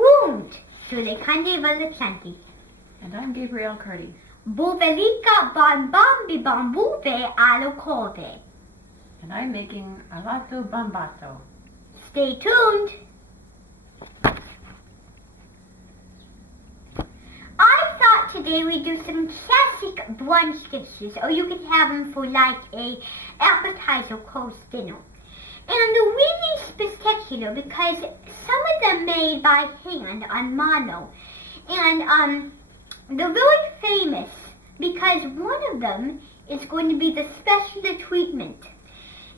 Wound. Sulecande Valachanti. And I'm Gabrielle Curdy. Bovelica bambambi bambuve alocove. And I'm making alato bambato. Stay tuned. I thought today we'd do some classic brunch dishes, or you could have them for like a appetizer course dinner. And they're really spectacular because some of them made by hand on mano. And they're very famous because one of them is going to be the special treatment.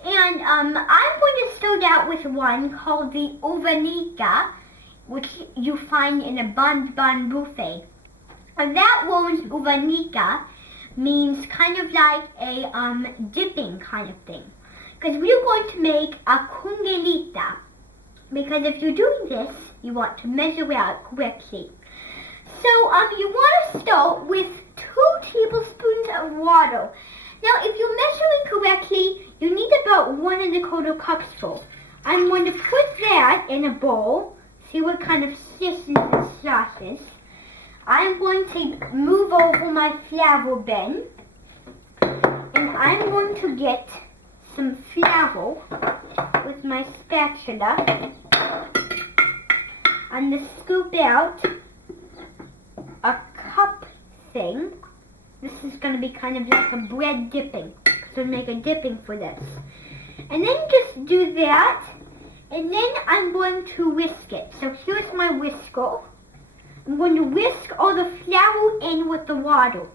And I'm going to start out with one called the uvanica, which you find in a bun buffet. And that one's uvanica means kind of like a dipping kind of thing. Because we're going to make a kungelita. Because if you're doing this, you want to measure out correctly. So you want to start with 2 tablespoons of water. Now, if you're measuring correctly, you need about 1 1/4 cups full. I'm going to put that in a bowl, see what kind of sissons and sauces. I'm going to move over my flour bin, and I'm going to get some flour with my spatula. I'm going to scoop out a cup thing. This is going to be kind of like a bread dipping. So make a dipping for this. And then just do that. And then I'm going to whisk it. So here's my whisker. I'm going to whisk all the flour in with the water.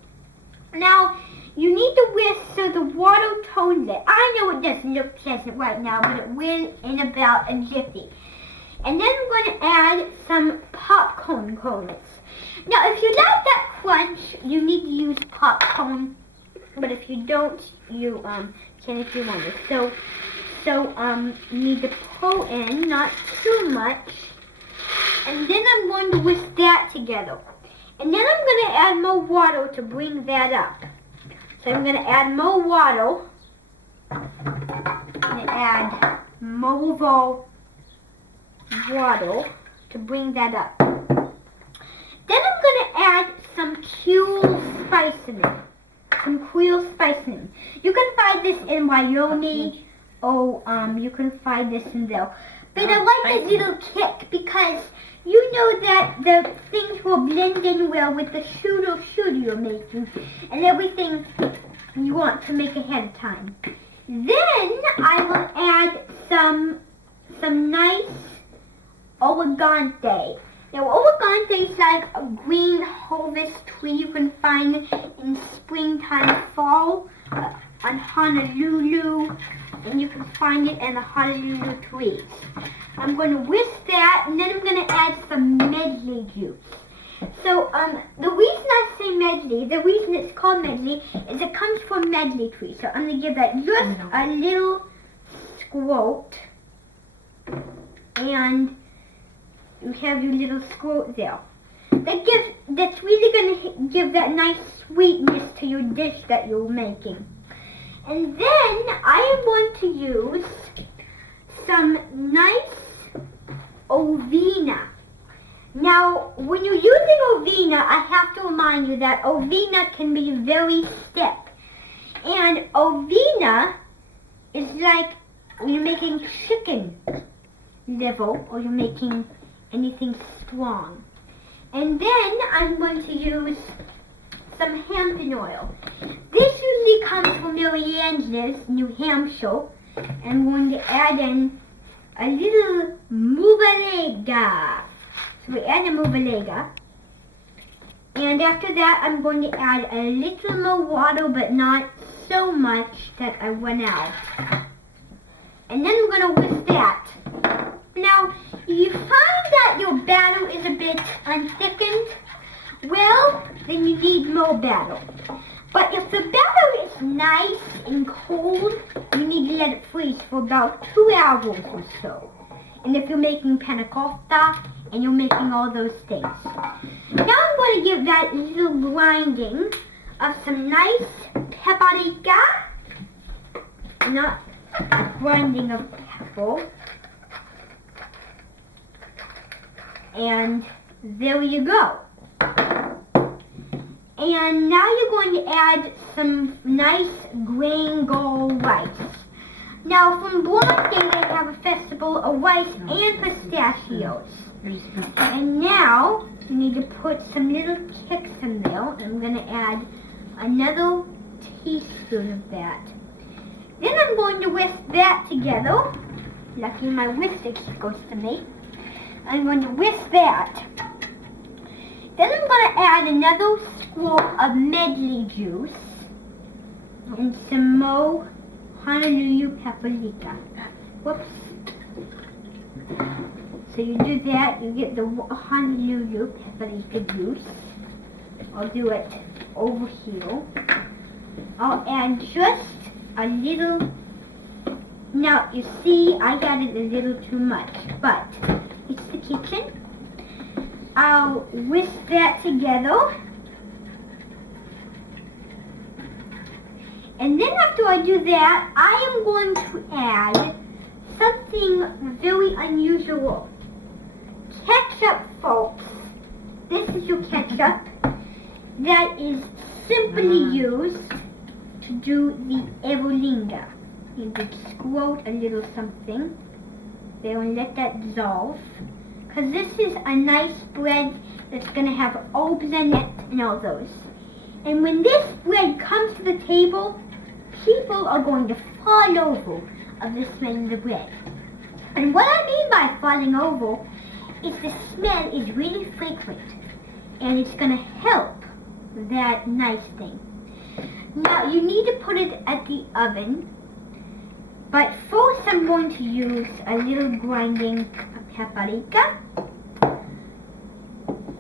Now, you need to whisk so the water tones it. I know it doesn't look pleasant right now, but it will in about a jiffy. And then I'm going to add some popcorn kernels. Now, if you like that crunch, you need to use popcorn. But if you don't, you can if you want it. So you need to pour in, not too much. And then I'm going to whisk that together. And then I'm going to add more water to bring that up. So I'm going to add more water. I'm going to add more water to bring that up. Then I'm going to add some Creole spicening. You can find this in Wyoming, or you can find this in there. But I like this little kick because you know that the things will blend in well with the shooter you're making and everything you want to make ahead of time. Then I will add some nice oregano. Now, oregano is like a green harvest tree you can find in springtime, fall on Honolulu, and you can find it in the Honolulu trees. I'm going to whisk that, and then I'm going to add some medley juice. So, the reason I say medley, the reason it's called medley, is it comes from medley tree. So, I'm going to give that just a little squirt, and you have your little squirt there. That's really going to give that nice sweetness to your dish that you're making. And then I am going to use some nice ovina. Now, when you're using ovina, I have to remind you that ovina can be very stiff. And ovina is like when you're making chicken liver or you're making anything strong. And then I'm going to use some hempen oil. This usually comes from Marianne's, New Hampshire. And I'm going to add in a little muvalega. So we add a muvalega. And after that, I'm going to add a little more water, but not so much that I run out. And then I'm going to whisk that. Now, if you find that your batter is a bit unthickened, well, then you need more batter. But if the batter is nice and cold, you need to let it freeze for about 2 hours or so. And if you're making panna cotta and you're making all those things. Now I'm going to give that little grinding of some nice paprika, not grinding of pepper. And there you go. And now you're going to add some nice gringo rice. Now from Blonde Day they have a festival of rice and pistachios. And now you need to put some little kicks in there. I'm going to add another teaspoon of that. Then I'm going to whisk that together. Lucky my whisk goes to me. I'm going to whisk that. Then I'm going to add another squirt of medley juice and some more Honolulu paprika. Whoops. So you do that, you get the Honolulu paprika juice. I'll do it over here. I'll add just a little. Now you see I added a little too much, but it's the kitchen. I'll whisk that together. And then after I do that, I am going to add something very unusual. Ketchup, folks. This is your ketchup that is simply used to do the evolinga. You could squirt a little something there and let that dissolve. Because this is a nice bread that's going to have herbs in it and all those. And when this bread comes to the table, people are going to fall over of the smell of the bread. And what I mean by falling over is the smell is really fragrant. And it's going to help that nice thing. Now you need to put it at the oven. But first I'm going to use a little grinding paprika,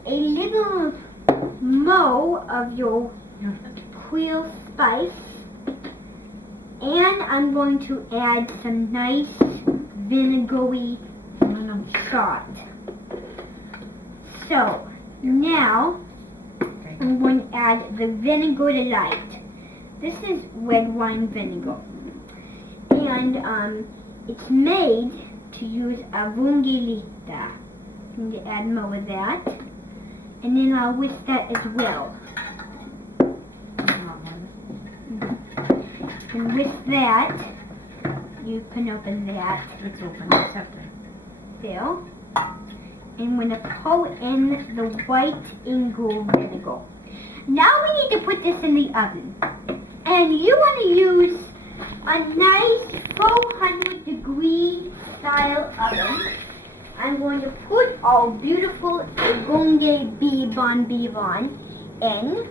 a little more of your quail spice, and I'm going to add some nice vinegary shot. So now I'm going to add the vinegar delight. This is red wine vinegar. And it's made to use a vungelita. I'm going to add more of that. And then I'll whisk that as well. And with that, you can open that. It's open, accept it. There. And I'm going to pour in the white Ingle vinegar. Now we need to put this in the oven. And you want to use a nice 400-degree style oven. I'm going to put our beautiful Egonge Bibon in.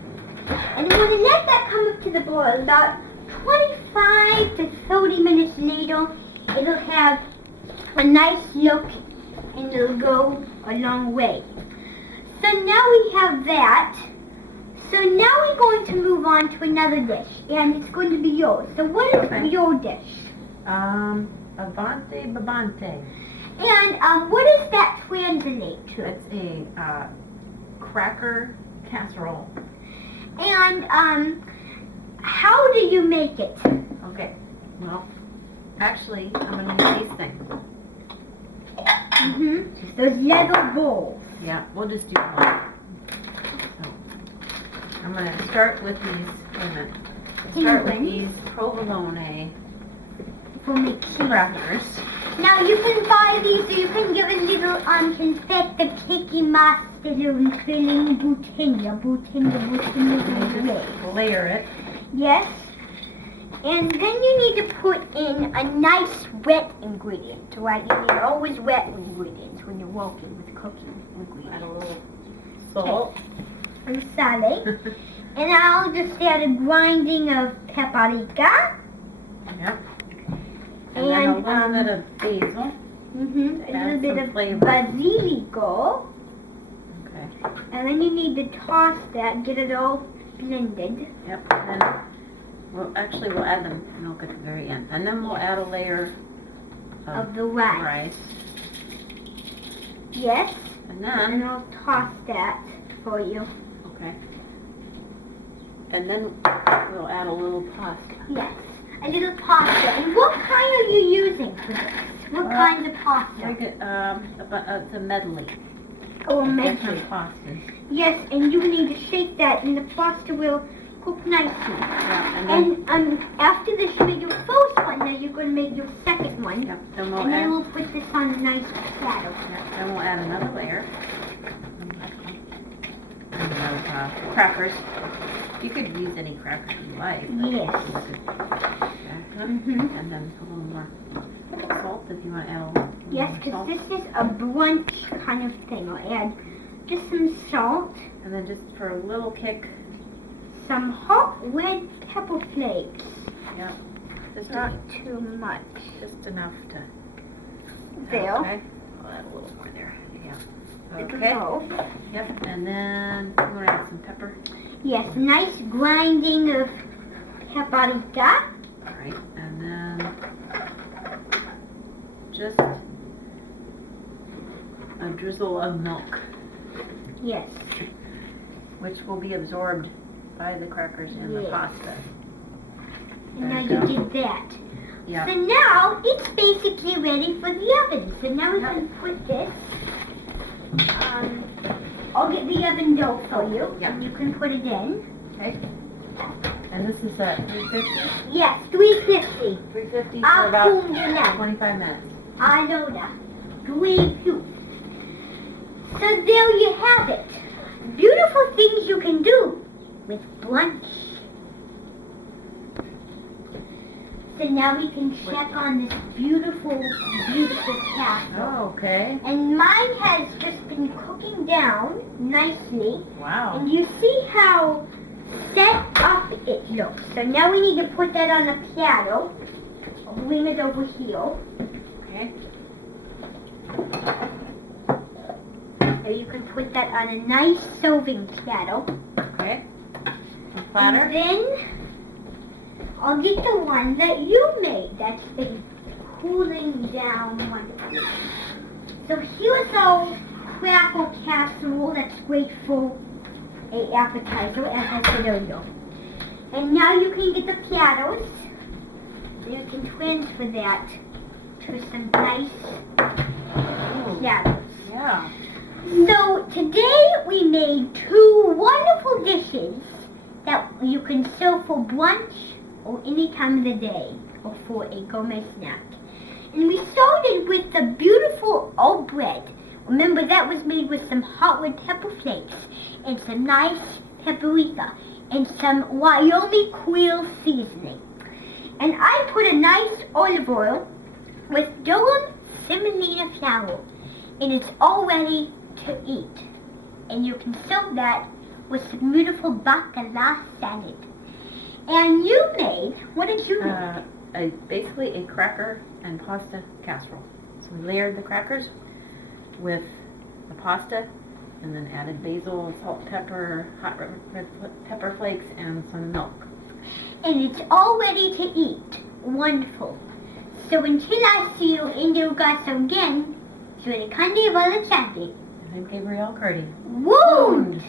And I'm going to let that come up to the boil. About 25 to 30 minutes later, it'll have a nice look and it'll go a long way. So now we have that. So now we're going to move on to another dish, and it's going to be yours. So what is your dish? Avante Babante. And what does that translate to? It's a cracker casserole. And how do you make it? Okay, well, actually, I'm going to use these things. Those leather bowls. Yeah, we'll just do one. I'm going to start with these provolone crackers. Now you can buy these, or you can give a little confetta cakey master and filling boutinga. Layer it. Yes. And then you need to put in a nice wet ingredient, right? You need always wet ingredients when you're working with cooking ingredients. Add a little salt. Okay. And sale. And I'll just add a grinding of paprika. Yep. And then a little bit of basil. A little bit of basilico. Okay. And then you need to toss that, get it all blended. Yep. And then we'll add the milk at the very end. And then we'll add a layer of the rice. Yes. And then I'll toss that for you. Okay. And then we'll add a little pasta. Yes, a little pasta. And what kind are you using for this? What kind of pasta? Like it's a medley. Or make different it. pastas. Yes, and you need to shake that, and the pasta will cook nicely. Yeah, and then, After this, you make your first one. Now you're going to make your second one. yep, then we'll And then add, we'll put this on a nice platter. then we'll add another layer. And those crackers. You could use any crackers you like. Yes. And then a little more salt if you want to add a little Yes, more because salt. this is a brunch kind of thing. I'll add just some salt, And then just for a little kick, some hot red pepper flakes. yep, just Not not too much. just enough to. There. Okay. I'll add a little more there. Yeah. Okay. Go. Yep. And then you want to add some pepper. Yes, nice grinding of paprika. All right. And then just a drizzle of milk, Yes. which will be absorbed by the crackers and the Yes. pasta. And now There you you go. did that. Yeah. So now it's basically ready for the oven. So now we Yep. can put this. I'll get the oven dough for you, Yeah. and you can put it in. Okay. And this is at 350. Yes, 350. 350 for I'll about cool it down. 25 minutes. I know that. Great soup. So there you have it. Beautiful things you can do with brunch. So now we can check on this beautiful, beautiful castle. Oh, okay. And mine has just been cooking down nicely. Wow. And you see how set up it looks. So now we need to put that on a platter. I'll bring it over here. Okay. So you can put that on a nice serving platter. Okay. A platter. And then I'll get the one that you made that's been cooling down wonderfully. So here's our crackle casserole that's great for a appetizer, as I said earlier. And now you can get the platters. You can transfer that to some nice platters. Yeah. So today we made two wonderful dishes that you can serve for brunch or any time of the day or for a gourmet snack. And we started with the beautiful oat bread. Remember that was made with some hot red pepper flakes and some nice paprika and some Wyoming quail seasoning. And I put a nice olive oil with Durham semolina flour, and it's all ready to eat. And you can serve that with some beautiful bacala salad. And you made, what did you make? Basically a cracker and pasta casserole. So we layered the crackers with the pasta and then added basil, salt, pepper, hot red pepper flakes, and some milk. And it's all ready to eat. Wonderful. So until I see you in your gaso again, så är det kan det vara chanting. I'm Gabrielle Curdy. Wound!